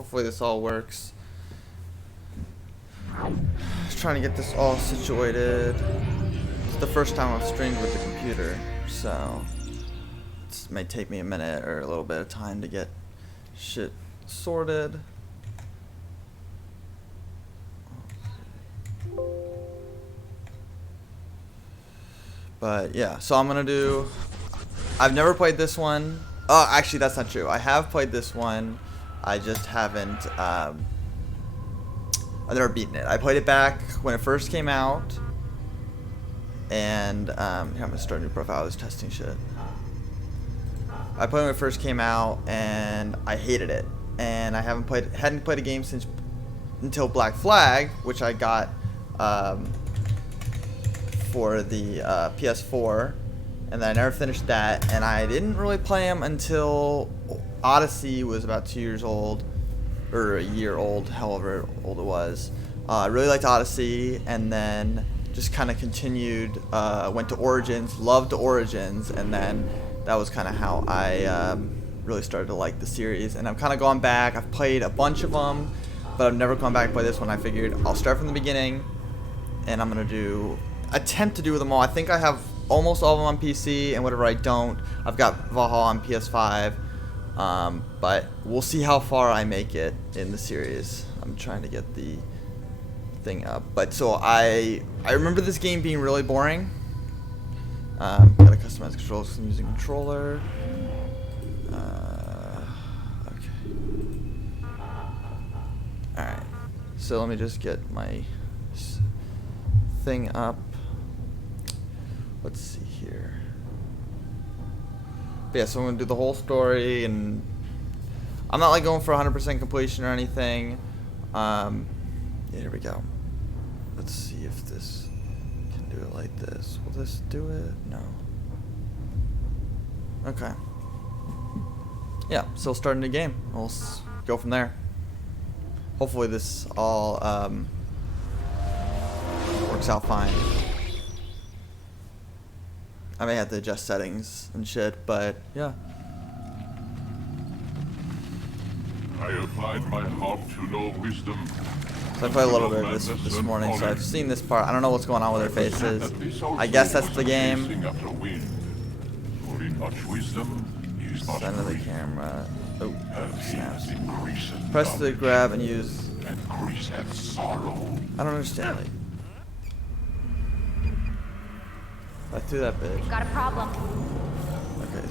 Hopefully this all works. Just trying to get this all situated. It's the first time I've streamed with the computer, so it may take me a minute or a little bit of time to get shit sorted. But yeah, so I'm gonna do. I've never played this one. Oh, actually, that's not true. I have played this one. I just haven't. I've never beaten it. I played it back when it first came out, and here, I'm gonna start a new profile. I was testing shit. I played when it first came out, and I hated it. And I hadn't played a game since until Black Flag, which I got for the PS4, and then I never finished that, and I didn't really play them until Odyssey was about 2 years old, or a year old, however old it was. I really liked Odyssey, and then just kind of continued, went to Origins, loved Origins, and then that was kind of how I really started to like the series. And I've kind of gone back, I've played a bunch of them, but I've never gone back and play this one. I figured I'll start from the beginning, and I'm going to attempt to do them all. I think I have almost all of them on PC, and whatever I don't, I've got Valhalla on PS5. But we'll see how far I make it in the series. I'm trying to get the thing up. But so I remember this game being really boring. Gotta customize controls because I'm using a controller. Okay. Alright. So let me just get my thing up. Let's see here. But yeah, so I'm gonna do the whole story, and I'm not like going for 100% completion or anything. Yeah, here we go. Let's see if this can do it like this. Will this do it? No. Okay. Yeah, so starting the game. We'll go from there. Hopefully this all works out fine. I may have to adjust settings and shit, but yeah. I applied my heart to no wisdom. So I played a little bit of this morning, so I've seen this part. I don't know what's going on with their faces. I guess that's the game. Send to the camera. Oh, snaps. Press the grab and use. I don't understand. Like, I threw that bitch. Got a problem. Okay.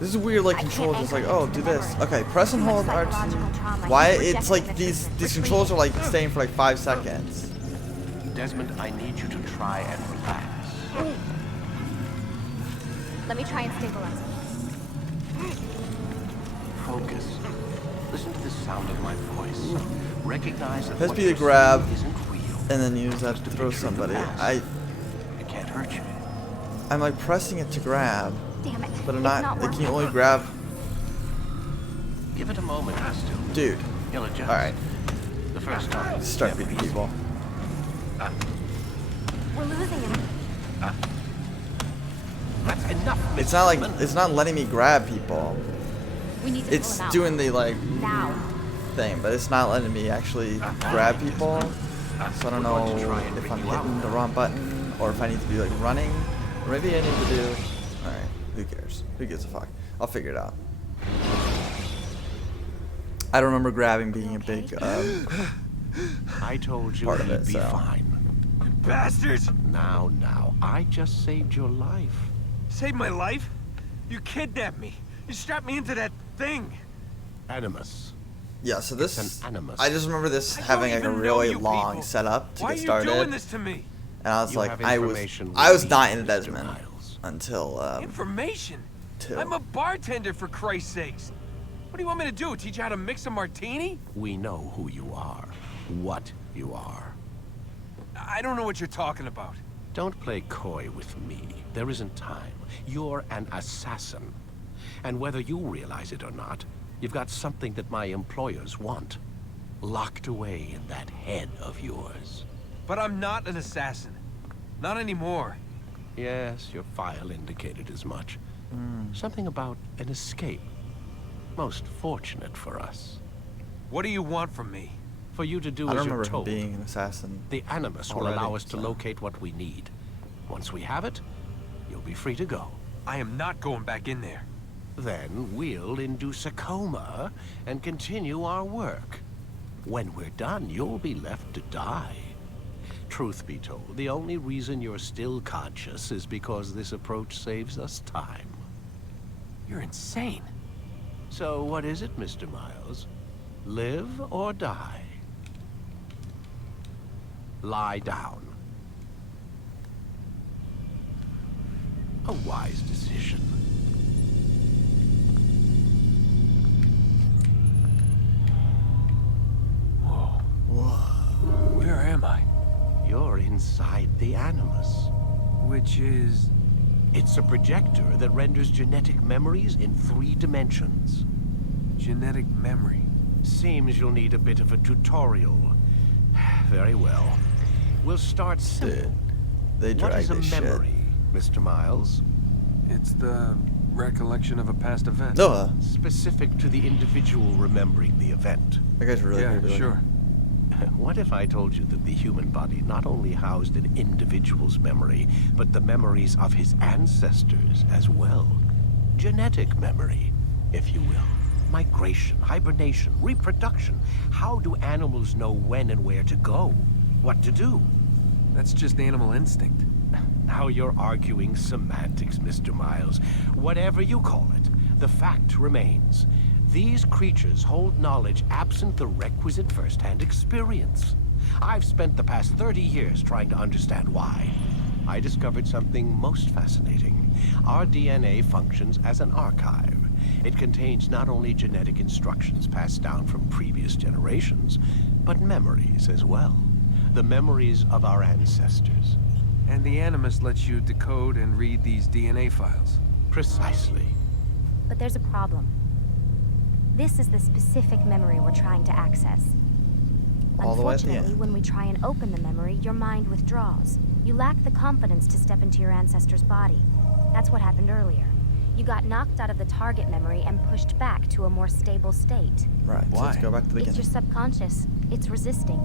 This is weird, like controls. It's like, oh, do this. Okay, press and hold R2. Why? It's like these controls are like staying for like 5 seconds. Desmond, I need you to try and relax. Let me try and stabilize. Focus. Listen to the sound of my voice. Recognize that Press what B to you're grab, seeing isn't real. and then use that to throw somebody. It can't hurt you. I'm like pressing it to grab, Damn it. but I'm It's not. It working. can only grab. Give it a moment, Astu. Dude. He'll adjust. All right. The first time. Start beating people. We're losing him. That's enough. It's not like it's not letting me grab people. We need to It's pull him out. doing the like Now. thing, but it's not letting me actually grab people. So I don't know if I'm hitting the wrong button or if I need to be like running, or maybe I need to do. All right, who cares? Who gives a fuck? I'll figure it out. I don't remember grabbing being a big I told you part of he'd it, be so. fine. Bastards! Now, I just saved your life. Saved my life? You kidnapped me. You strapped me into that thing. Animus. Yeah, so this, It's an animus. I just remember this I having don't like a even know really you long people. setup to Why get are started, you doing this to me? and I was You like, have I was information not we in need, Mr. Desmond Miles. until Information? 2. I'm a bartender, for Christ's sakes. What do you want me to do? Teach you how to mix a martini? We know who you are, what you are. I don't know what you're talking about. Don't play coy with me. There isn't time. You're an assassin. And whether you realize it or not, you've got something that my employers want. Locked away in that head of yours. But I'm not an assassin. Not anymore. Yes, your file indicated as much. Something about an escape. Most fortunate for us. What do you want from me? For you to do I as don't you're remember him told. being an assassin. The Animus will already, allow us to so. locate what we need. Once we have it, you'll be free to go. I am not going back in there. Then we'll induce a coma and continue our work. When we're done, you'll be left to die. Truth be told, the only reason you're still conscious is because this approach saves us time. You're insane. So what is it, Mr. Miles? Live or die? Lie down. A wise decision. Whoa. Whoa. Where am I? You're inside the Animus. Which is... It's a projector that renders genetic memories in 3 dimensions. genetic memory. Seems you'll need a bit of a tutorial. Very well. We'll start simple. Dude, they What dragged is a this shit. memory, Mr. Miles? It's the recollection of a past event. Duh. Specific to the individual remembering the event. That guy's really Yeah, weird. sure. What if I told you that the human body not only housed an individual's memory, but the memories of his ancestors as well? Genetic memory, if you will. Migration, hibernation, reproduction. How do animals know when and where to go? What to do? That's just animal instinct. Now you're arguing semantics, Mr. Miles. Whatever you call it, the fact remains. These creatures hold knowledge absent the requisite first-hand experience. I've spent the past 30 years trying to understand why. I discovered something most fascinating. Our DNA functions as an archive. It contains not only genetic instructions passed down from previous generations, but memories as well. The memories of our ancestors. And the Animus lets you decode and read these DNA files. Precisely. But there's a problem. This is the specific memory we're trying to access. All the way at the Unfortunately, end. when we try and open the memory, your mind withdraws. You lack the confidence to step into your ancestor's body. That's what happened earlier. You got knocked out of the target memory and pushed back to a more stable state. Right, so let's Why? go back to the It's your beginning. subconscious. It's resisting.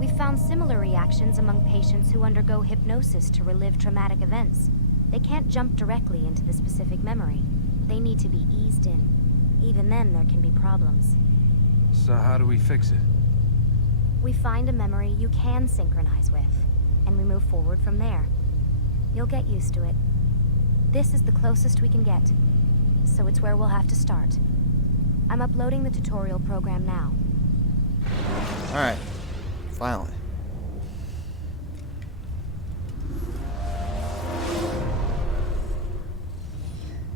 We found similar reactions among patients who undergo hypnosis to relive traumatic events. They can't jump directly into the specific memory. They need to be eased in. Even then, there can be problems. So how do we fix it? We find a memory you can synchronize with, and we move forward from there. You'll get used to it. This is the closest we can get, so it's where we'll have to start. I'm uploading the tutorial program now. Alright. Finally.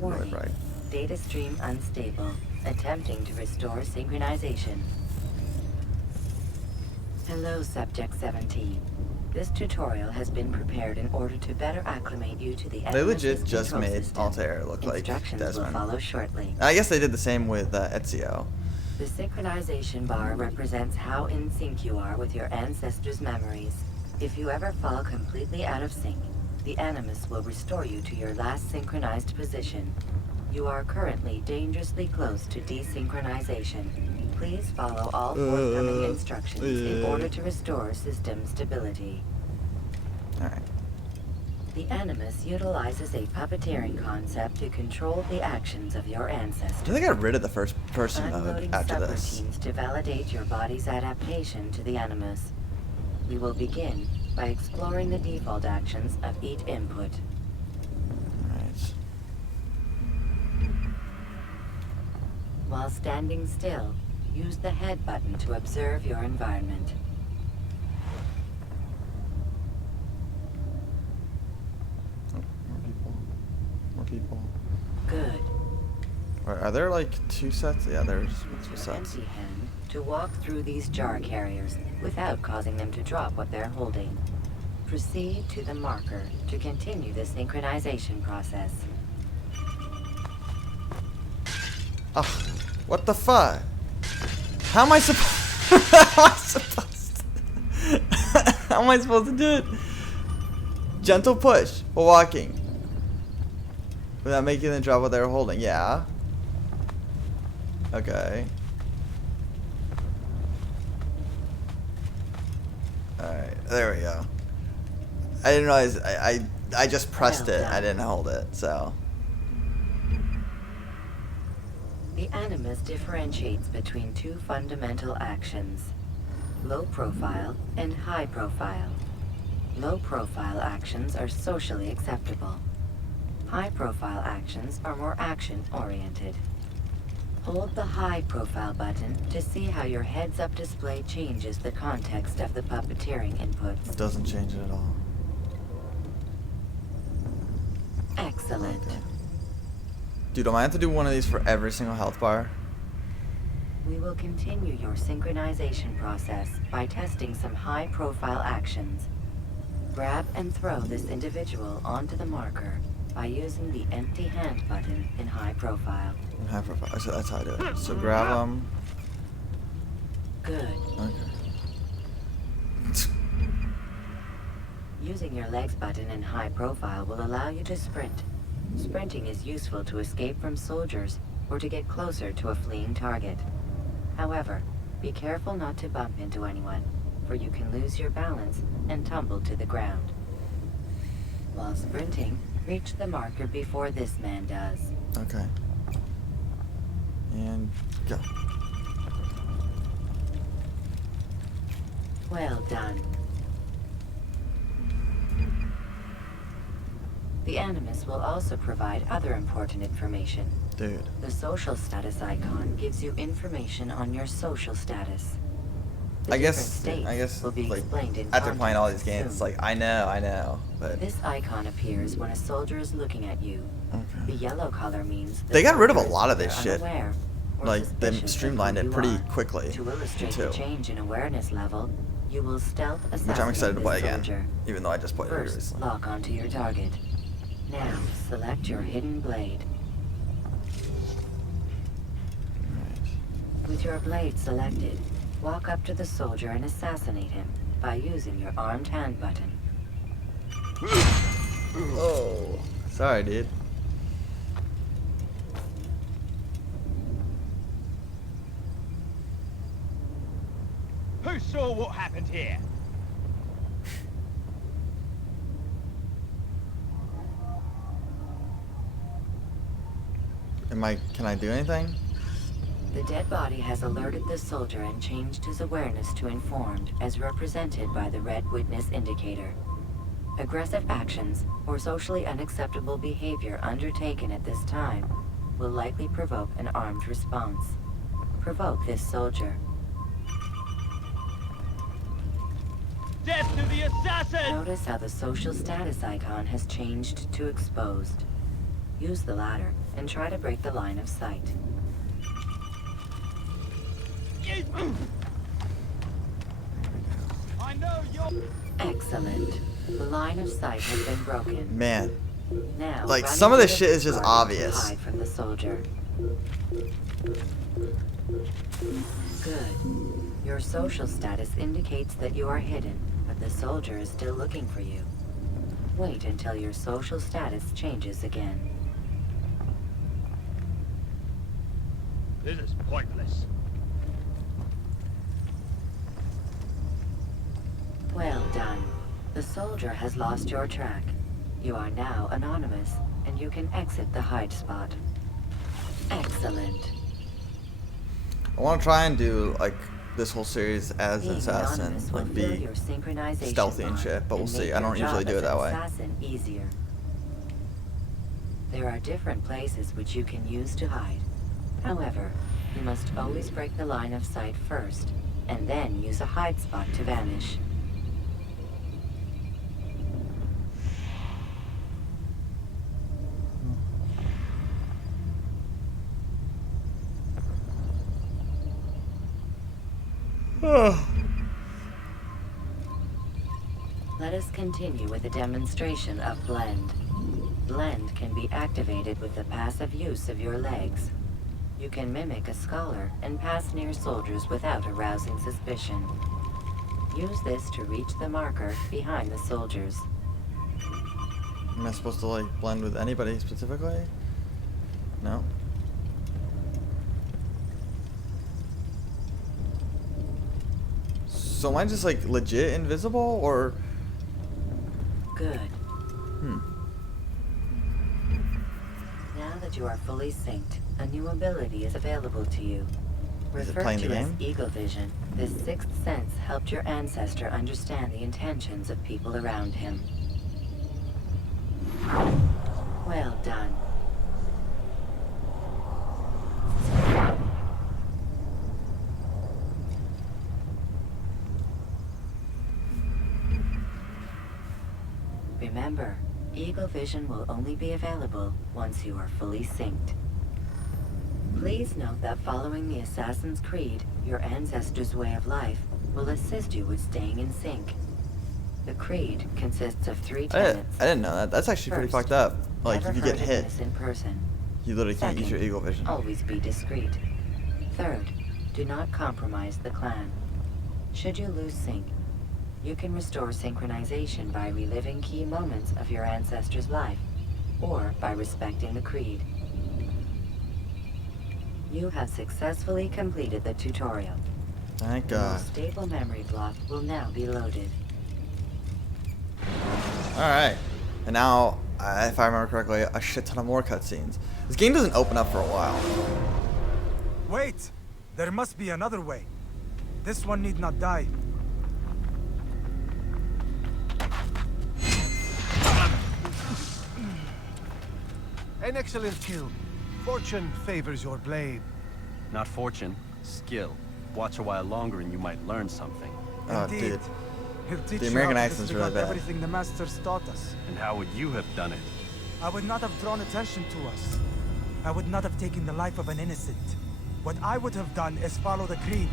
Warning. Right. Data stream unstable. Attempting to restore synchronization. Hello, Subject 17. This tutorial has been prepared in order to better acclimate you to the They legit Animus' just control made system. Altair look like Instructions will Desmond. follow shortly. I guess they did the same with Ezio. The synchronization bar represents how in sync you are with your ancestors' memories. If you ever fall completely out of sync, the Animus will restore you to your last synchronized position. You are currently dangerously close to desynchronization. Please follow all forthcoming instructions in order to restore system stability. Alright. The Animus utilizes a puppeteering concept to control the actions of your I ancestors. think they got rid of the first person mode Unloading after this. subroutines to validate your body's adaptation to the Animus. We will begin by exploring the default actions of each input. Alright. While standing still, use the head button to observe your environment. Oh, more people. More people. Good. Are there like 2 sets? Yeah, there's 2 Your sets. empty hand to walk through these jar carriers without causing them to drop what they're holding. Proceed to the marker to continue the synchronization process. Ugh, what the fuck? How am I supposed? How am I supposed? How am I supposed to do it? Gentle push while walking, without making them drop what they're holding. Yeah. Okay. Alright, there we go. I didn't realize I just pressed Well it. I done. didn't hold it, so. The Animus differentiates between two fundamental actions: low profile and high profile. Low profile actions are socially acceptable. High profile actions are more action oriented. Hold the high profile button to see how your heads up display changes the context of the puppeteering inputs. It doesn't change it at all. Excellent. Okay. Dude, am I have to do one of these for every single health bar? We will continue your synchronization process by testing some high-profile actions. Grab and throw this individual onto the marker by using the empty hand button in high profile. In high profile. So that's how I do it. So grab them. Good. Okay. Using your legs button in high profile will allow you to sprint. Sprinting is useful to escape from soldiers or to get closer to a fleeing target. However, be careful not to bump into anyone, for you can lose your balance and tumble to the ground. While sprinting, reach the marker before this man does. Okay. And go. Well done. The Animus will also provide other important information. Dude. The social status icon gives you information on your social status. The I different guess states will be like explained in after playing all these context games, it's soon. like I know, but This icon appears when a soldier is looking at you. The okay. yellow color means the They got rid of a soldier is lot of either this shit. unaware or Like they suspicious of streamlined who it you pretty are. quickly To illustrate the too, change in awareness level, you will stealth assassinate which I'm excited to this play again, soldier. even though I just played it First, recently. lock onto your target. Now, select your hidden blade. With your blade selected, walk up to the soldier and assassinate him by using your armed hand button. Oh, sorry, dude. Who saw what happened here? Can I do anything? The dead body has alerted the soldier and changed his awareness to informed, as represented by the red witness indicator. Aggressive actions or socially unacceptable behavior undertaken at this time will likely provoke an armed response. Provoke this soldier. Death to the assassin! Notice how the social status icon has changed to exposed. Use the ladder and try to break the line of sight. I know you're... Excellent. The line of sight has been broken. Man, Now, like, run some of into this the shit is just garden to obvious. hide from the soldier. Good. Your social status indicates that you are hidden, but the soldier is still looking for you. Wait until your social status changes again. This is pointless. Well done. The soldier has lost your track. You are now anonymous, and you can exit the hide spot. Excellent. I want to try and do like this whole series as an Being assassin, anonymous will like fill be your synchronization stealthy and bar shit, but we'll and see. make I don't your usually job do it as that an way. assassin easier. There are different places which you can use to hide. However, you must always break the line of sight first, and then use a hide spot to vanish. Let us continue with a demonstration of Blend. Blend can be activated with the passive use of your legs. You can mimic a scholar and pass near soldiers without arousing suspicion. Use this to reach the marker behind the soldiers. Am I supposed to like blend with anybody specifically? No. So am I just like legit invisible or? Good. Hmm. Now that you are fully synced, a new ability is available to you. Is it Referred playing the to as game? Eagle Vision, this sixth sense helped your ancestor understand the intentions of people around him. Well done. Remember, Eagle Vision will only be available once you are fully synced. Please note that following the Assassin's Creed, your ancestors' way of life, will assist you with staying in sync. The Creed consists of 3 I tenets. didn't know that. That's actually pretty First, fucked up. Like never if you get hurt an hit, innocent person. you literally can't use Second, your eagle vision. always be discreet. Third, do not compromise the clan. Should you lose sync, you can restore synchronization by reliving key moments of your ancestor's life, or by respecting the Creed. You have successfully completed the tutorial. Thank The God. most stable memory block will now be loaded. Alright. And now, if I remember correctly, a shit ton of more cutscenes. This game doesn't open up for a while. Wait! There must be another way. This one need not die. An excellent kill. Fortune favors your blade. Not fortune, skill. Watch a while longer and you might learn something. Oh, Indeed. dude. He'll teach The you American how to accent's really disregard bad. everything the masters taught us. And how would you have done it? I would not have drawn attention to us. I would not have taken the life of an innocent. What I would have done is follow the Creed.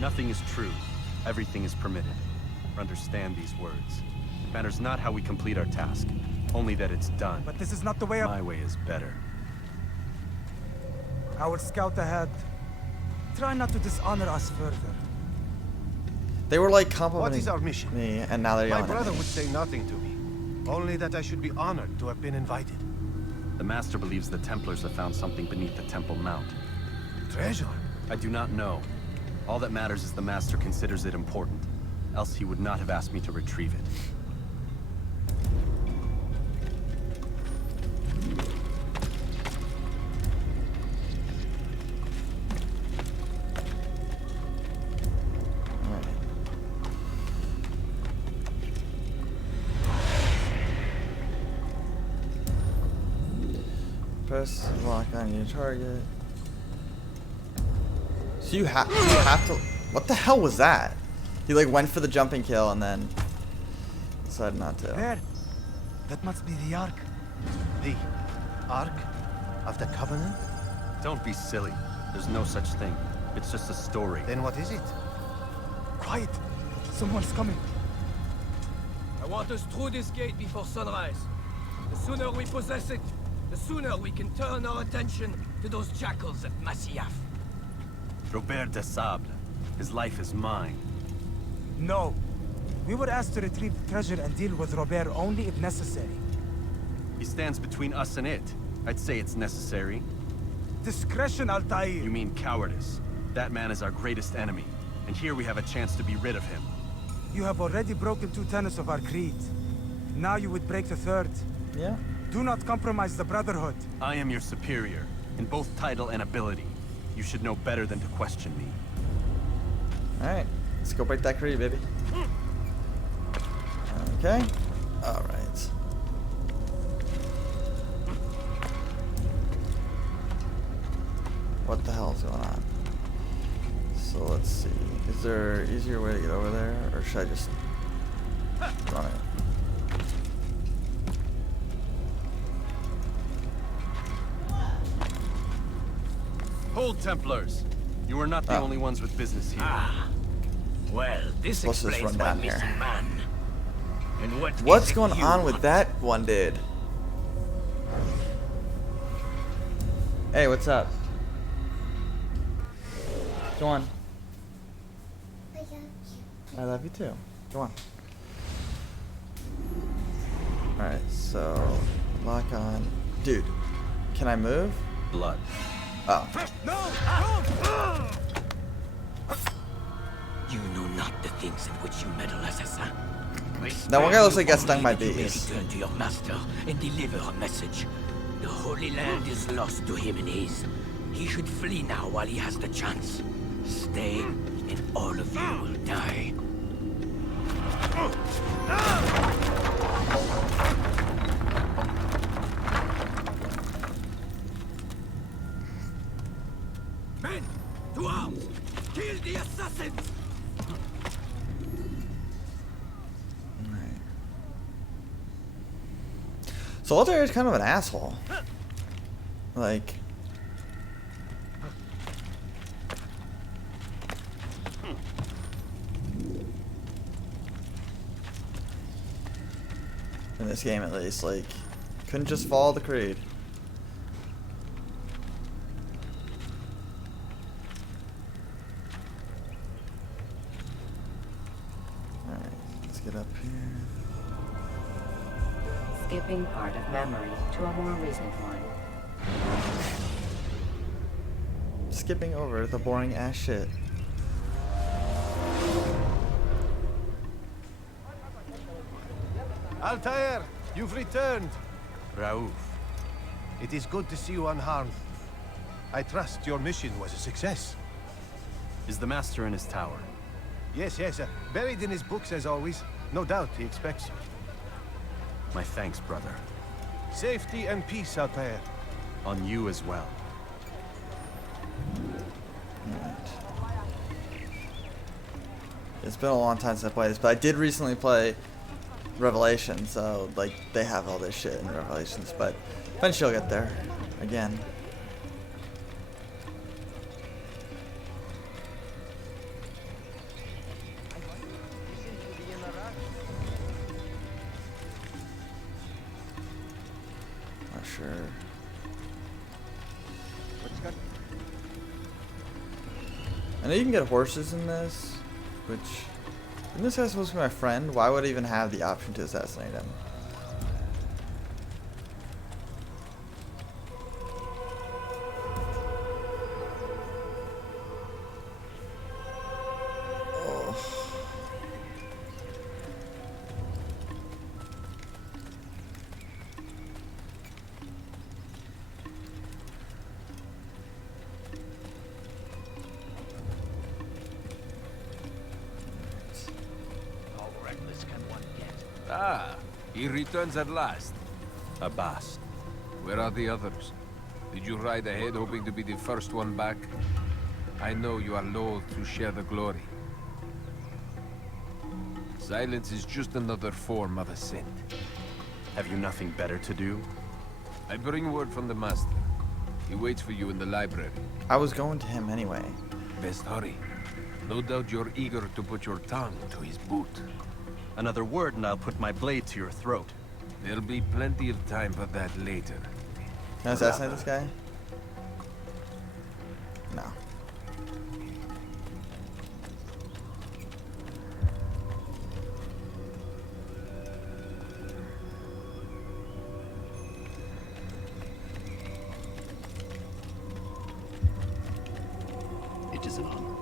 Nothing is true. Everything is permitted. Understand these words. It matters not how we complete our task, only that it's done. But this is not the way of... My way is better. I will scout ahead. Try not to dishonor us further. They were like What complimenting is our mission? me, and now they're My yelling brother at me. would say nothing to me. Only that I should be honored to have been invited. The Master believes the Templars have found something beneath the Temple Mount. Treasure? I do not know. All that matters is the Master considers it important. Else he would not have asked me to retrieve it. Alright. Press lock on your target. So you have to. What the hell was that? He like went for the jumping kill and then decided not to. There. That must be the Ark. The Ark of the Covenant? Don't be silly. There's no such thing. It's just a story. Then what is it? Quiet. Someone's coming. I want us through this gate before sunrise. The sooner we possess it, the sooner we can turn our attention to those jackals at Masyaf. Robert de Sable. His life is mine. No. We were asked to retrieve the treasure and deal with Robert only if necessary. He stands between us and it. I'd say it's necessary. Discretion, Altair. You mean cowardice. That man is our greatest enemy. And here we have a chance to be rid of him. You have already broken 2 tenets of our creed. Now you would break the 3rd. Yeah. Do not compromise the Brotherhood. I am your superior, in both title and ability. You should know better than to question me. Alright. Let's go break that creed, baby. Okay. Alright. What the hell is going on? So let's see. Is there an easier way to get over there? Or should I just run it? Hold, Templars! You are not the only ones with business here. Well, this Let's just explains run my down missing here. man. And What's is it going you on with want? that one dude? Hey, what's up? Go on. I love you too. Go on. Alright, so lock on. Dude, can I move? Blood. Oh. No! You know not the things in which you meddle, assassin. That one guy looks like he got stung by You may bees. return to your master and deliver a message. The Holy Land is lost to him and his. He should flee now while he has the chance. Stay, and all of you will die. Men, to arms! Kill the assassins! So Altair is kind of an asshole. Like, in this game at least, like, couldn't just follow the creed. Alright, let's get up here. Skipping part of memory to a more recent one. Skipping over the boring ass shit. Altair, you've returned. Raouf, it is good to see you unharmed. I trust your mission was a success. Is the Master in his tower? Yes, buried in his books as always. No doubt he expects you. My thanks, brother. Safety and peace, Altair. On you as well. It's been a long time since I played this, but I did recently play Revelation, so like they have all this shit in Revelations, but eventually I'll get there again. Not sure. I know you can get horses in this, which, isn't this guy supposed to be my friend? Why would I even have the option to assassinate him? Oh. How reckless can one get? Ah, he returns at last. Abbas. Where are the others? Did you ride ahead hoping to be the first one back? I know you are loath to share the glory. Silence is just another form of assent. Have you nothing better to do? I bring word from the Master. He waits for you in the library. I was going to him anyway. Best hurry. No doubt you're eager to put your tongue to his boot. Another word and I'll put my blade to your throat. There'll be plenty of time for that later. Can I assassinate this guy? No. It is an honor.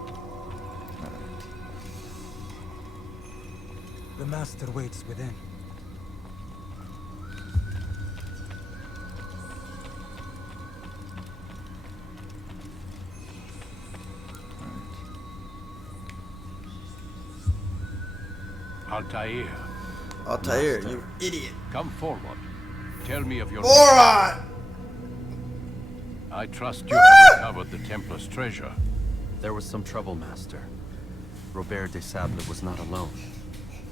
The Master waits within. Altair. Altair, Master. you idiot. Come forward. Tell me of your... Moron! I trust you have recovered the Templar's treasure. There was some trouble, Master. Robert de Sable was not alone.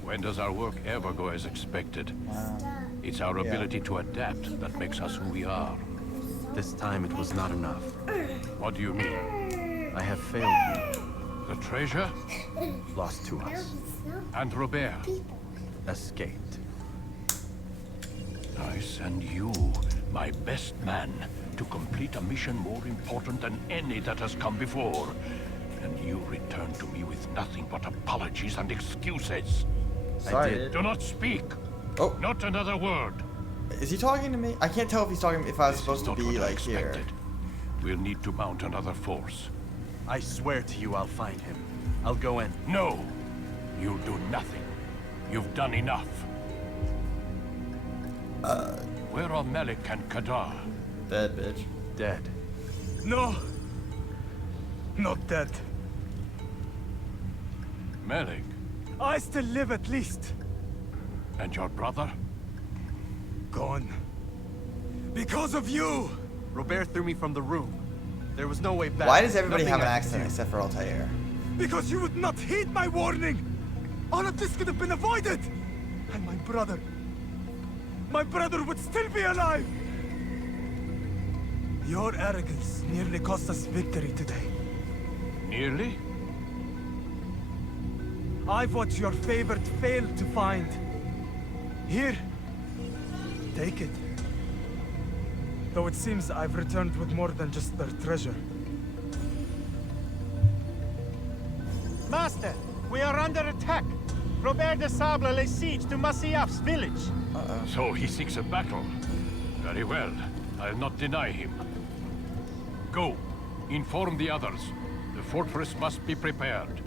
When does our work ever go as expected? It's our ability to adapt that makes us who we are. This time it was not enough. What do you mean? I have failed you. The treasure? Lost to us. And Robert? Escaped. I send you, my best man, to complete a mission more important than any that has come before. And you return to me with nothing but apologies and excuses. Sorry, did. dude. Do not speak. Oh. Not another word. Is he talking to me? I can't tell if he's talking if I was This supposed is to not be what I like here. expected. We'll need to mount another force. I swear to you I'll find him. I'll go in. No! You'll do nothing. You've done enough. Where are Melik and Kadar? Dead, bitch. Dead. No. Not dead. Melik? I still live at least. And your brother? Gone. Because of you! Robert threw me from the room. There was no way back. Why does everybody Nothing have an I could accent do. except for Altair? Because you would not heed my warning! All of this could have been avoided! And my brother would still be alive! Your arrogance nearly cost us victory today. Nearly? I've what your favorite failed to find. Here. Take it. Though it seems I've returned with more than just their treasure. Master, we are under attack. Robert de Sable lays siege to Masyaf's village. So he seeks a battle. Very well. I'll not deny him. Go. Inform the others. The fortress must be prepared.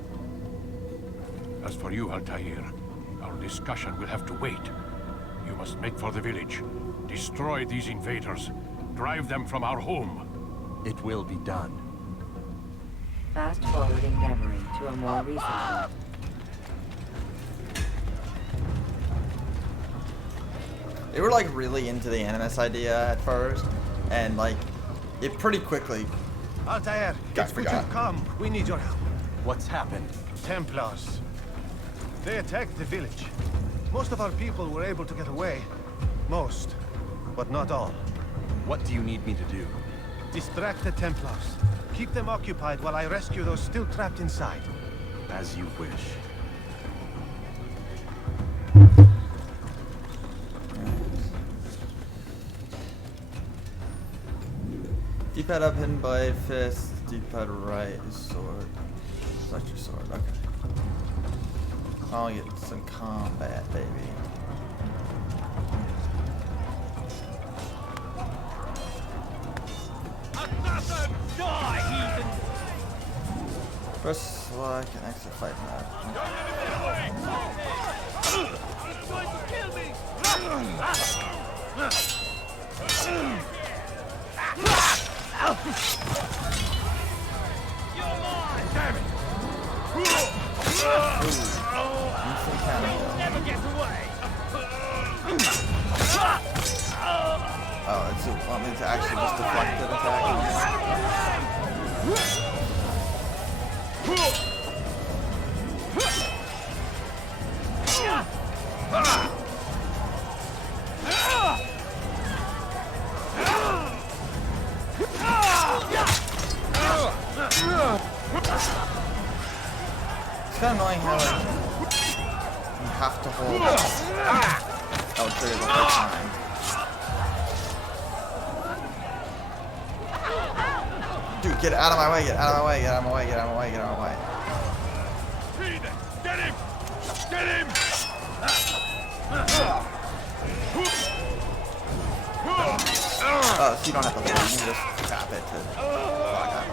As for you, Altair, our discussion will have to wait. You must make for the village. Destroy these invaders. Drive them from our home. It will be done. Fast-forwarding memory to a more recent one. They were like really into the Animus idea at first, and like it pretty quickly. Altair, Got it's good forgot. you've come. We need your help. What's happened? Templars. They attacked the village. Most of our people were able to get away. Most, but not all. What do you need me to do? Distract the Templars. Keep them occupied while I rescue those still trapped inside. As you wish. D-pad up, hidden blade, fist. D-pad right, sword. Select your sword. Okay. I'll get some combat, baby. Press select and exit fight mode. Instant counter. Never gets away. Oh, it's want me to actually just deflect the attack. It's kind of annoying how like, you have to hold L trigger the first time. Dude, get out of my way, get out of my way, get out of my way, get out of my way, get out of my way. Get him! Get him! So you don't have to hold, you can just tap it to block out.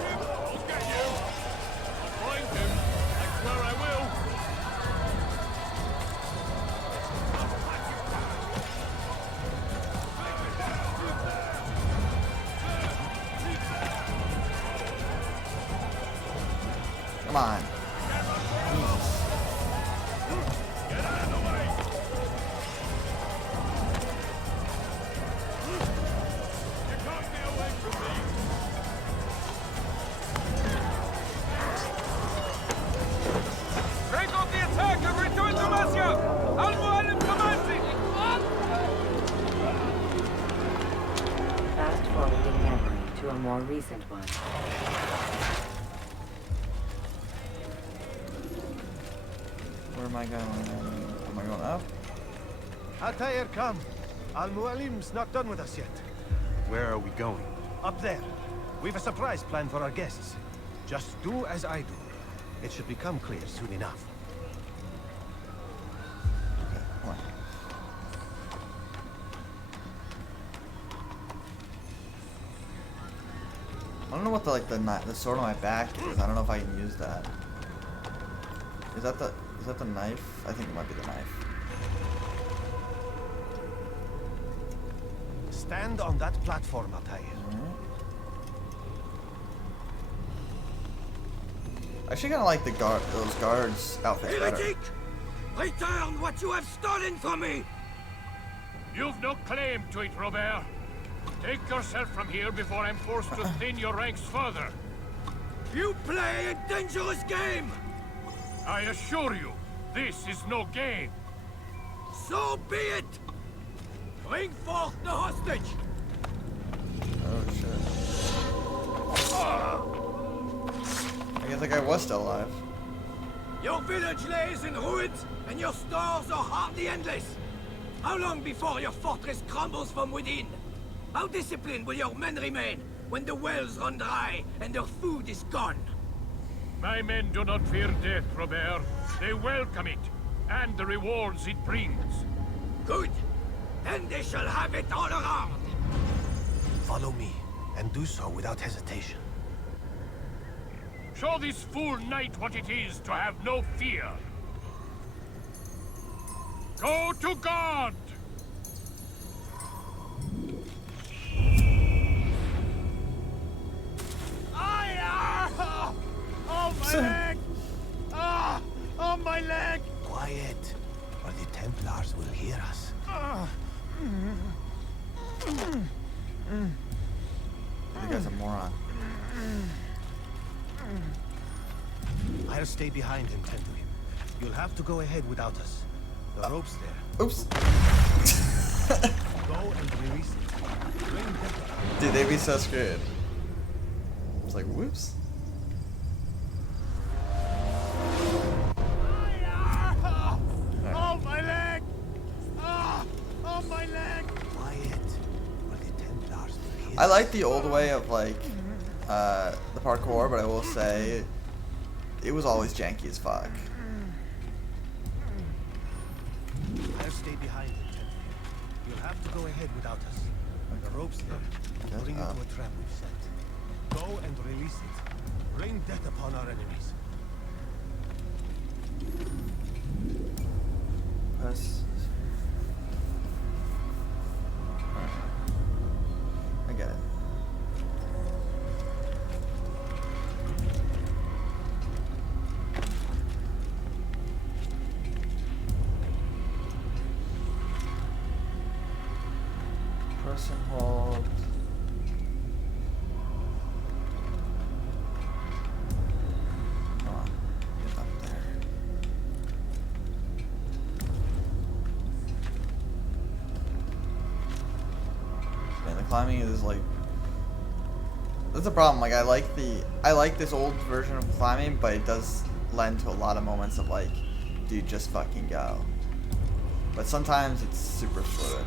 Come on. Break off the attack and return to Masyaf! Al-Mualim commencing! Fast-forwarding memory to a more recent one. Where am I going? Am I going up? Altair, come. Al-Mualim's not done with us yet. Where are we going? Up there. We've a surprise plan for our guests. Just do as I do. It should become clear soon enough. Okay, come on. I don't know what the sword on my back is. I don't know if I can use that. Is that the Is that the knife? I think it might be the knife. Stand on that platform, Altair. I actually kind of like those guards' outfits better. Heretic! Return what you have stolen from me! You've no claim to it, Robert. Take yourself from here before I'm forced to thin your ranks further. You play a dangerous game! I assure you, this is no game. So be it! Bring forth the hostage! Oh shit. I guess that guy was still alive. Your village lays in ruins, and your stores are hardly endless. How long before your fortress crumbles from within? How disciplined will your men remain when the wells run dry and their food is gone? My men do not fear death, Robert. They welcome it, and the rewards it brings. Good. Then they shall have it all around. Follow me, and do so without hesitation. Show this fool knight what it is to have no fear. Go to God! Oh, my leg! Ah! Oh, my leg! Quiet, or the Templars will hear us. You guys are a moron. I'll stay behind and tend to him. You'll have to go ahead without us. The rope's there. Oops. Go and release it. Bring Decker. Dude, they'd be so screwed. It's like, whoops. Oh, my leg! Ah! Oh, my leg! Quiet, or the Templars will hear I like the old way of like the parkour, but I will say it was always janky as fuck. I'll stay behind and tend to him. You'll have to go ahead without us. The rope's there. We'll bring you to a trap we've set. Go and release it. Rain death upon our enemies. Press. I get it. Press and hold. Come on, get up there. Man, the climbing is like, that's a problem. Like I like this old version of climbing, but it does lend to a lot of moments of like, dude, just fucking go. But sometimes it's super fluid.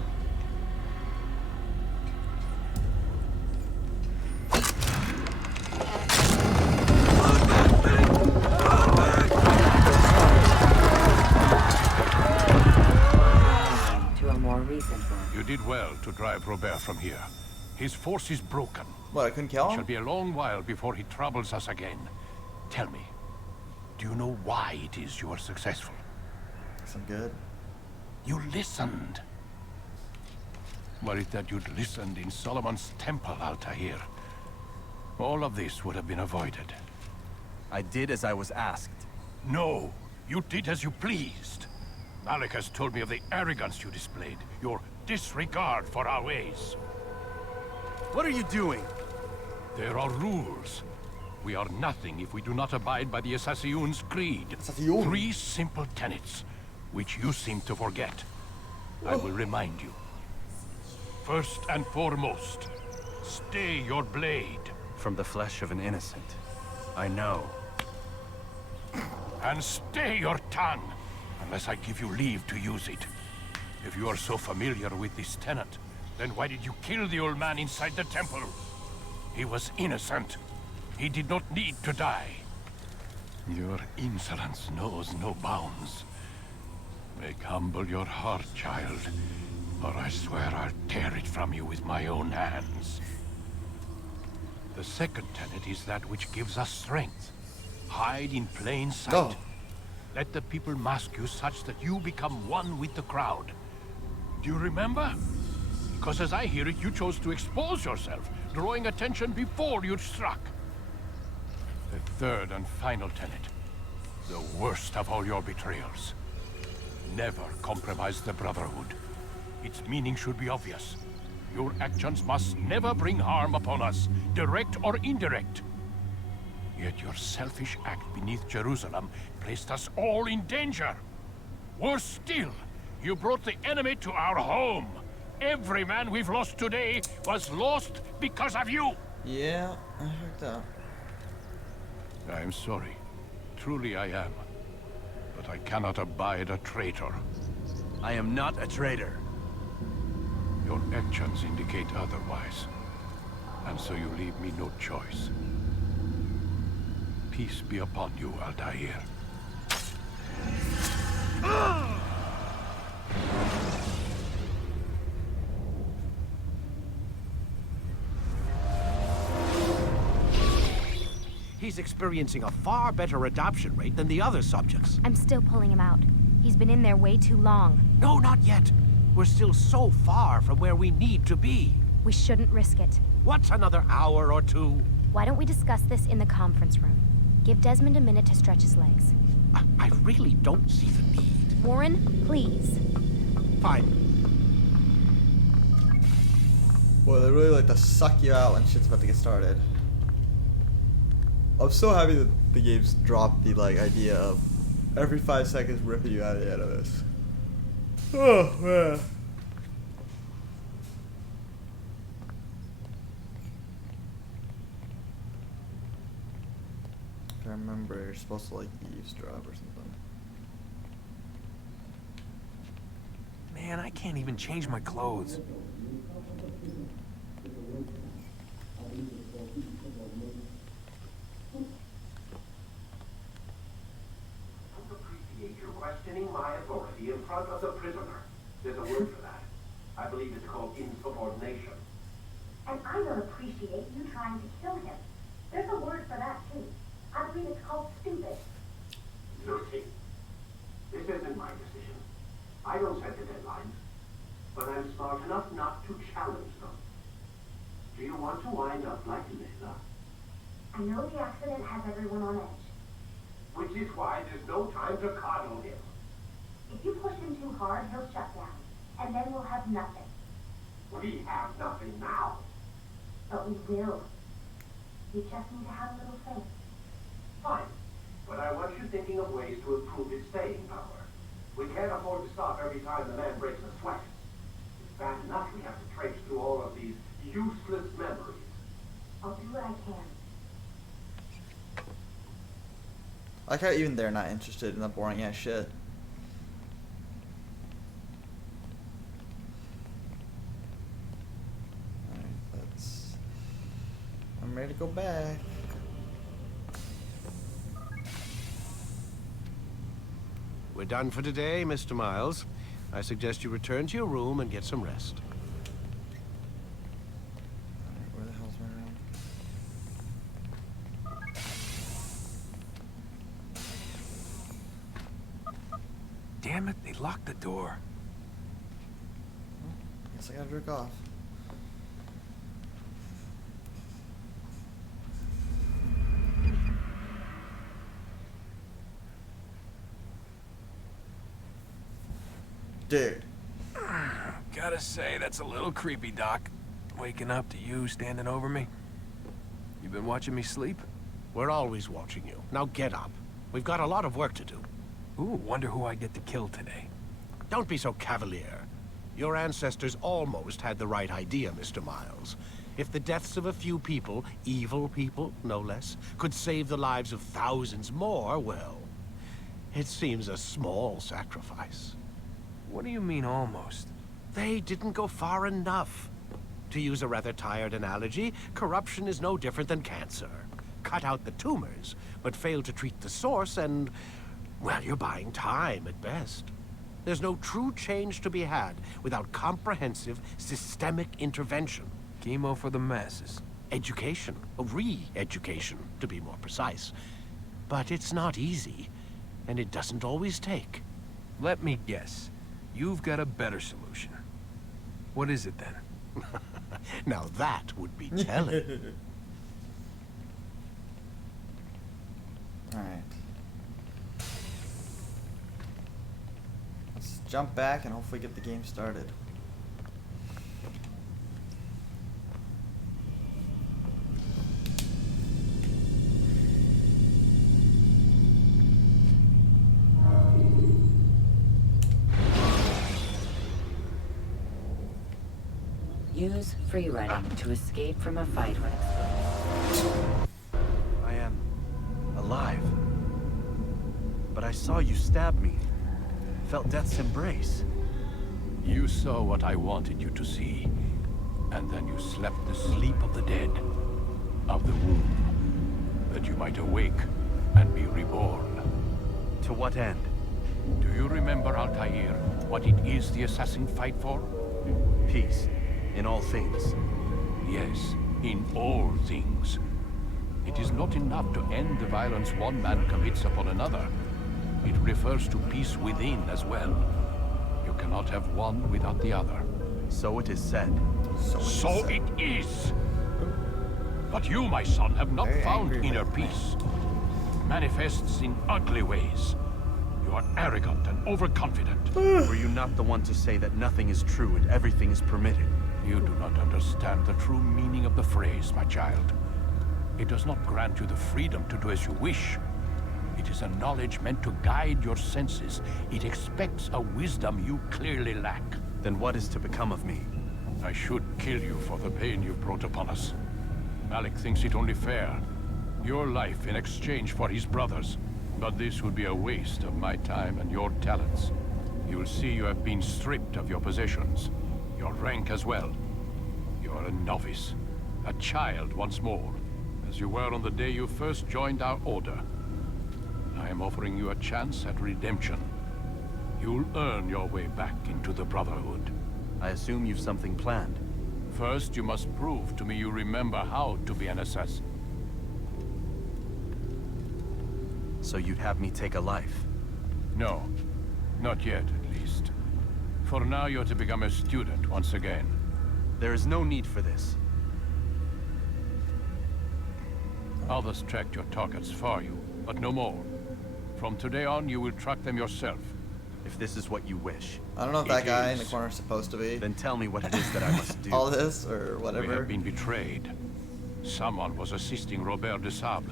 To a more recent one. You did well to drive Robert from here. His force is broken. What, I couldn't kill It him? shall be a long while before he troubles us again. Tell me, do you know why it is you are successful? Some good. You listened. Were it that you'd listened in Solomon's temple, Altair, all of this would have been avoided. I did as I was asked. No, you did as you pleased. Malik has told me of the arrogance you displayed, your disregard for our ways. What are you doing? There are rules. We are nothing if we do not abide by the Assassin's creed. Assassin. 3 simple tenets, which you seem to forget. I will remind you. First and foremost, stay your blade. From the flesh of an innocent. I know. And stay your tongue, unless I give you leave to use it. If you are so familiar with this tenet, then why did you kill the old man inside the temple? He was innocent. He did not need to die. Your insolence knows no bounds. Make humble your heart, child, or I swear I'll tear it from you with my own hands. The second tenet is that which gives us strength. Hide in plain sight. Oh. Let the people mask you such that you become one with the crowd. Do you remember? Because as I hear it, you chose to expose yourself, drawing attention before you'd struck. The third and final tenet. The worst of all your betrayals. Never compromise the Brotherhood. Its meaning should be obvious. Your actions must never bring harm upon us, direct or indirect. Yet your selfish act beneath Jerusalem placed us all in danger. Worse still, you brought the enemy to our home. Every man we've lost today was lost because of you. Yeah, I heard that. I'm sorry. Truly I am. But I cannot abide a traitor. I am not a traitor. Your actions indicate otherwise. And so you leave me no choice. Peace be upon you, Altair. He's experiencing a far better adoption rate than the other subjects. I'm still pulling him out. He's been in there way too long. No, not yet. We're still so far from where we need to be. We shouldn't risk it. What's another hour or two? Why don't we discuss this in the conference room? Give Desmond a minute to stretch his legs. I really don't see the need. Warren, please. Fine. Boy, they really like to suck you out when shit's about to get started. I'm so happy that the game's dropped the idea of every 5 seconds ripping you out of the end of this. Oh man. I remember you're supposed to eavesdrop or something. Man, I can't even change my clothes. You're questioning my authority in front of the prisoner. There's a word for that. I believe it's called insubordination. And I don't appreciate you trying to kill him. There's a word for that, too. I believe it's called stupid. Lucy, this isn't my decision. I don't set the deadlines. But I'm smart enough not to challenge them. Do you want to wind up like Layla? I know the accident has everyone on edge. Which is why there's no time to coddle him. If you push him too hard, he'll shut down. And then we'll have nothing. We have nothing now. But we will. You just need to have a little faith. Fine. But I want you thinking of ways to improve his staying power. We can't afford to stop every time the man breaks a sweat. It's bad enough we have to traipse through all of these useless memories. I'll do what I can. I like how even they're not interested in the boring ass shit. Alright, I'm ready to go back. We're done for today, Mr. Miles. I suggest you return to your room and get some rest. Alright, where the hell's my room? Damn it, they locked the door. Well, guess I gotta jerk off. Dude. Gotta say, that's a little creepy, Doc. Waking up to you standing over me. You been watching me sleep? We're always watching you. Now get up. We've got a lot of work to do. Ooh, wonder who I get to kill today. Don't be so cavalier. Your ancestors almost had the right idea, Mr. Miles. If the deaths of a few people, evil people, no less, could save the lives of thousands more, well, it seems a small sacrifice. What do you mean, almost? They didn't go far enough. To use a rather tired analogy, corruption is no different than cancer. Cut out the tumors, but fail to treat the source and, well, you're buying time at best. There's no true change to be had without comprehensive, systemic intervention. Chemo for the masses. Education, re-education, to be more precise. But it's not easy. and it doesn't always take. Let me guess. You've got a better solution. What is it then? Now that would be telling. Alright. Let's jump back and hopefully get the game started. Use free running to escape from a fight when exposed. I am alive. But I saw you stab me. Felt death's embrace. You saw what I wanted you to see, and then you slept the sleep of the dead, of the womb, that you might awake and be reborn. To what end? Do you remember, Altair, what it is the assassin fight for? Peace. In all things. Yes, in all things. It is not enough to end the violence one man commits upon another. It refers to peace within as well. You cannot have one without the other. So it is said. So it is! But you, my son, have not found inner peace. It manifests in ugly ways. You are arrogant and overconfident. Were you not the one to say that nothing is true and everything is permitted? You do not understand the true meaning of the phrase, my child. It does not grant you the freedom to do as you wish. It is a knowledge meant to guide your senses. It expects a wisdom you clearly lack. Then what is to become of me? I should kill you for the pain you brought upon us. Malik thinks it only fair. Your life in exchange for his brother's. But this would be a waste of my time and your talents. You will see you have been stripped of your possessions. Your rank as well. You are a novice. A child once more. As you were on the day you first joined our order. I am offering you a chance at redemption. You'll earn your way back into the Brotherhood. I assume you've something planned. First, you must prove to me you remember how to be an assassin. So you'd have me take a life? No. Not yet, at least. For now, you're to become a student once again. There is no need for this. Others tracked your targets for you, but no more. From today on, you will track them yourself. If this is what you wish. I don't know if that guy in the corner is supposed to be. Then tell me what it is that I must do. All this, or whatever. We have been betrayed. Someone was assisting Robert de Sable.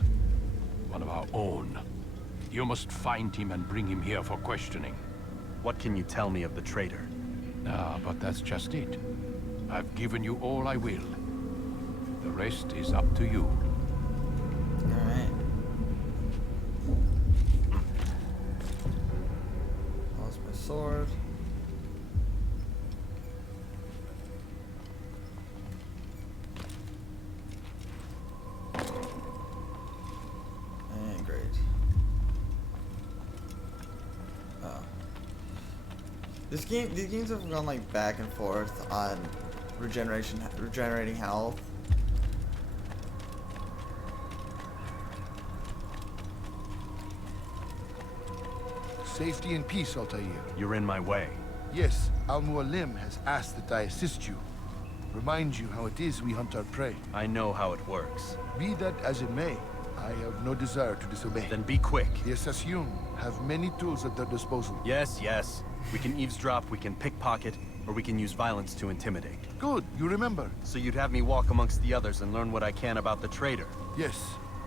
One of our own. You must find him and bring him here for questioning. What can you tell me of the traitor? Ah, but that's just it. I've given you all I will. The rest is up to you. Alright. Lost my sword. And great. Oh. These games have gone like back and forth on regenerating health. Safety and peace, Altair. You're in my way. Yes, Al-Mualim has asked that I assist you. Remind you how it is we hunt our prey. I know how it works. Be that as it may, I have no desire to disobey. Then be quick. The Assassin have many tools at their disposal. Yes, yes. We can eavesdrop, we can pickpocket, or we can use violence to intimidate. Good, you remember. So you'd have me walk amongst the others and learn what I can about the traitor? Yes.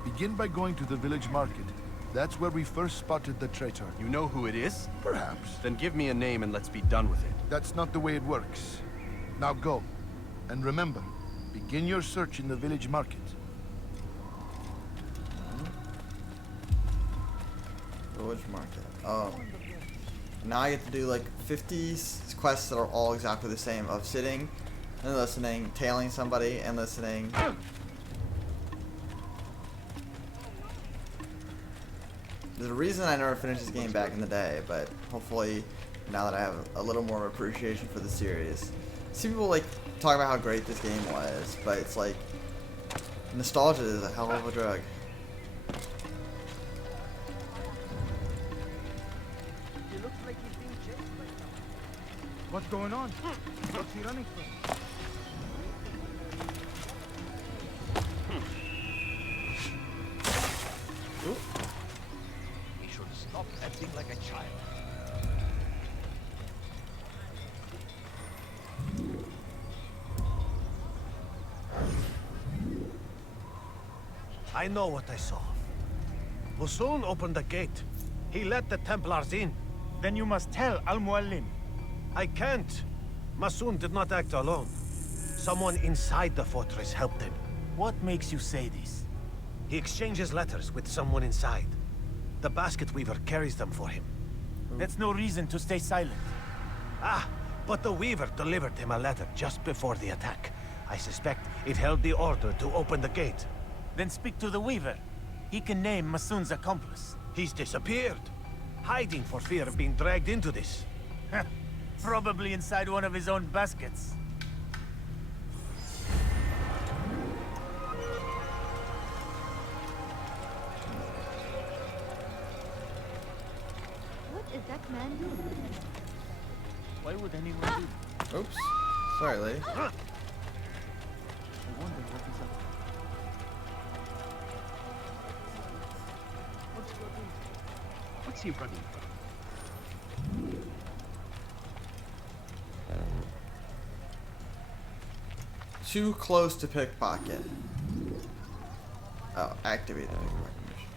Begin by going to the village market. That's where we first spotted the traitor. You know who it is? Perhaps. Then give me a name and let's be done with it. That's not the way it works. Now go. And remember, begin your search in the village market. Village market. Oh. Now I get to do like 50 quests that are all exactly the same, of sitting and listening, tailing somebody and listening. There's a reason I never finished this game back in the day, but hopefully now that I have a little more appreciation for the series. See people like talk about how great this game was, but it's like nostalgia is a hell of a drug. What's going on? What's he running from? He should stop acting like a child. I know what I saw. Musun opened the gate. He let the Templars in. Then you must tell Al-Mualim. I can't. Masun did not act alone. Someone inside the fortress helped him. What makes you say this? He exchanges letters with someone inside. The basket weaver carries them for him. That's no reason to stay silent. Ah, but the weaver delivered him a letter just before the attack. I suspect it held the order to open the gate. Then speak to the weaver. He can name Masun's accomplice. He's disappeared. Hiding for fear of being dragged into this. Probably inside one of his own baskets. What is that man doing? Why would anyone do? Oops. Sorry, lady. I wonder what he's up to. What's he running from? Too close to pickpocket. Oh, activate the pickpocket mission.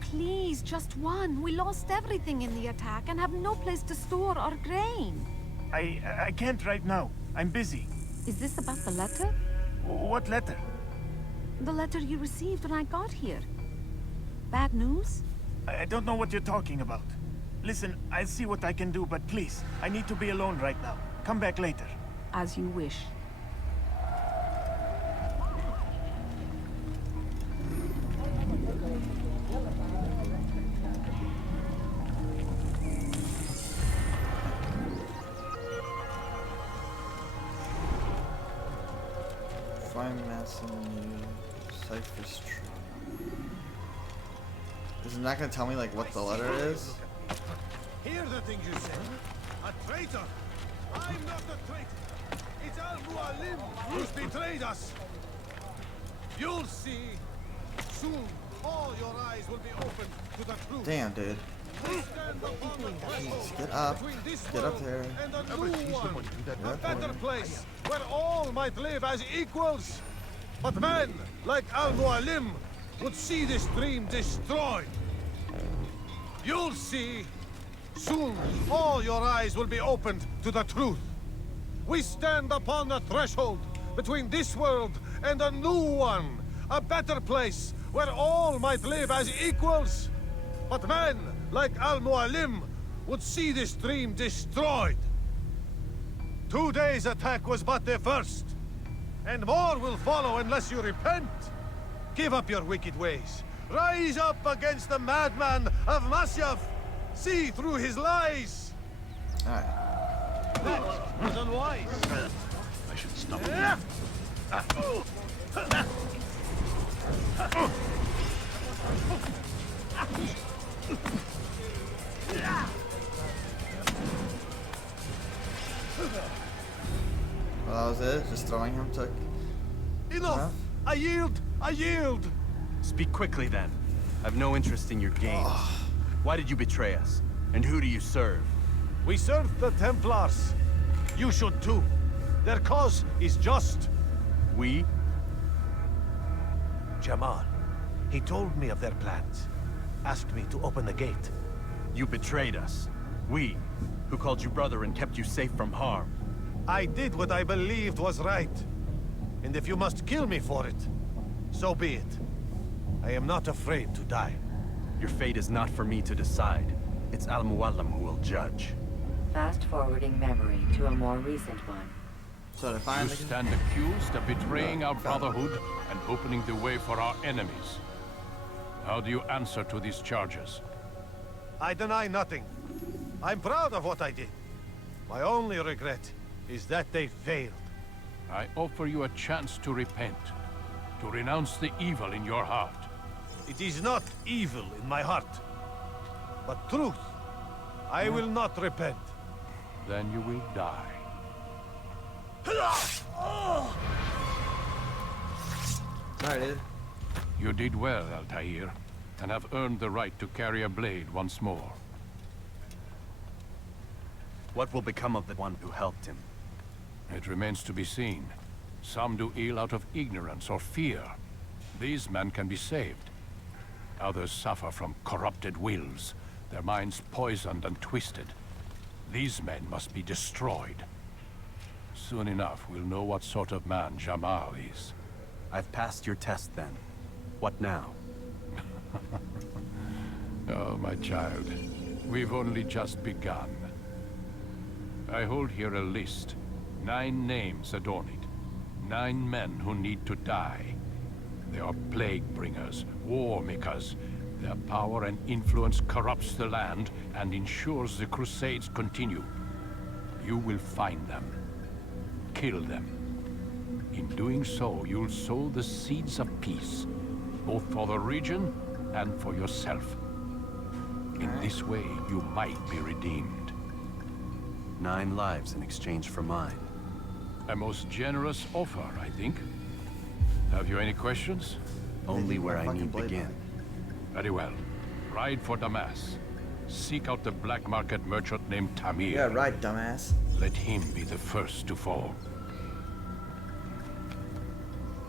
Please, just one. We lost everything in the attack and have no place to store our grain. I can't right now. I'm busy. Is this about the letter? What letter? The letter you received when I got here. Bad news? I don't know what you're talking about. Listen, I'll see what I can do, but please, I need to be alone right now. Come back later. As you wish. Find Mason Cypher's tree. Is it not gonna tell me like what the letter is? Hear the things you say. A traitor. I'm not a traitor. It's Al-Mualim who's betrayed us. You'll see. Soon, all your eyes will be opened to the truth. Damn, dude. Jeez, get up. Get up there. And a new one. A better place where all might live as equals. But men like Al-Mualim would see this dream destroyed. You'll see. Soon, all your eyes will be opened to the truth. We stand upon the threshold between this world and a new one. A better place where all might live as equals. But men like Al-Mualim would see this dream destroyed. Today's attack was but the first. And more will follow unless you repent. Give up your wicked ways. Rise up against the madman of Masyaf. See through his lies. Alright. That was unwise. I should stop. Well, that was it. Just throwing him took. Enough! I yield! I yield! Speak quickly then. I've no interest in your games. Why did you betray us? And who do you serve? We serve the Templars. You should too. Their cause is just. We? Jamal. He told me of their plans. Asked me to open the gate. You betrayed us. We, who called you brother and kept you safe from harm. I did what I believed was right. And if you must kill me for it, so be it. I am not afraid to die. Your fate is not for me to decide. It's Al-Mualim who will judge. Fast-forwarding memory to a more recent one. So You stand accused of betraying our brotherhood and opening the way for our enemies. How do you answer to these charges? I deny nothing. I'm proud of what I did. My only regret is that they failed. I offer you a chance to repent, to renounce the evil in your heart. It is not evil in my heart, but truth. I will not repent. Then you will die. Sorry, dude. You did well, Altair, and have earned the right to carry a blade once more. What will become of the one who helped him? It remains to be seen. Some do ill out of ignorance or fear. These men can be saved. Others suffer from corrupted wills, their minds poisoned and twisted. These men must be destroyed. Soon enough, we'll know what sort of man Jamal is. I've passed your test then. What now? Oh, my child. We've only just begun. I hold here a list. 9 names adorn it. 9 men who need to die. They are plague bringers, war makers. Their power and influence corrupts the land and ensures the Crusades continue. You will find them. Kill them. In doing so, you'll sow the seeds of peace, both for the region and for yourself. In this way, you might be redeemed. 9 lives in exchange for mine. A most generous offer, I think. Have you any questions? Only where I need begin. Very well. Ride for Damas. Seek out the black market merchant named Tamir. Yeah, right, dumbass. Let him be the first to fall.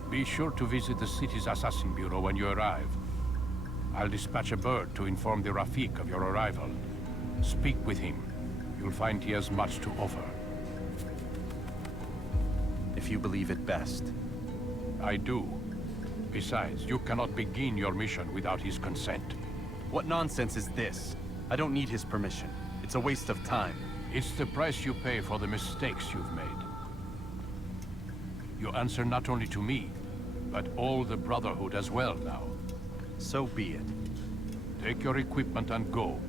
Be sure to visit the city's assassin bureau when you arrive. I'll dispatch a bird to inform the Rafik of your arrival. Speak with him. You'll find he has much to offer. If you believe it best. I do. Besides, you cannot begin your mission without his consent. What nonsense is this? I don't need his permission. It's a waste of time. It's the price you pay for the mistakes you've made. You answer not only to me, but all the Brotherhood as well now. So be it. Take your equipment and go.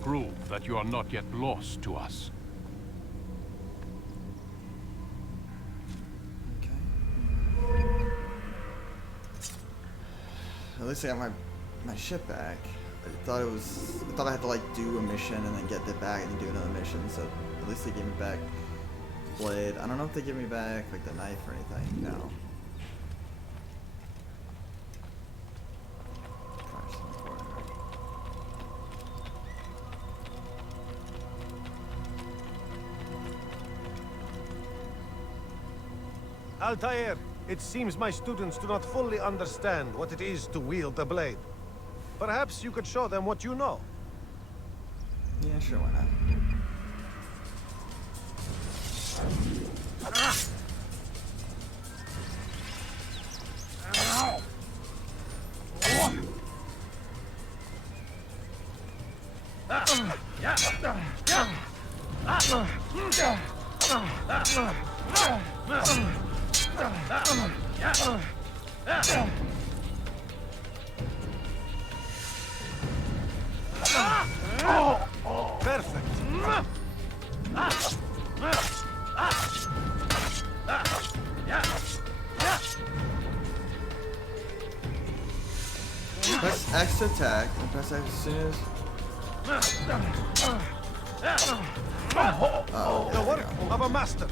Prove that you are not yet lost to us. At least I got my ship back. I thought I had to like do a mission and then get it back and then do another mission. So at least they gave me back the blade. I don't know if they give me back like the knife or anything. No. Altair, it seems my students do not fully understand what it is to wield the blade. Perhaps you could show them what you know. Yeah, sure, why not? Perfect. Press X to attack and press X as soon as... Oh, the work of a master.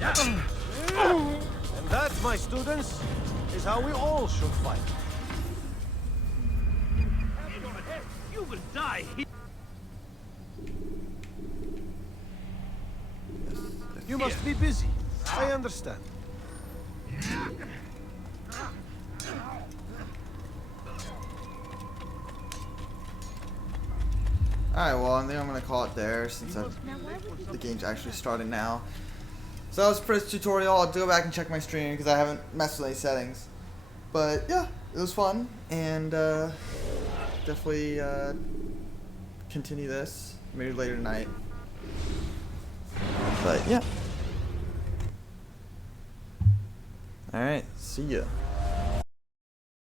And that, my students, is how we all should fight. You will die. You must be busy. I understand. Alright, well, I think I'm going to call it there since the game's actually starting now. So that was the first tutorial. I'll go back and check my stream because I haven't messed with any settings. But yeah, it was fun, and definitely continue this maybe later tonight. But yeah. Alright, see ya.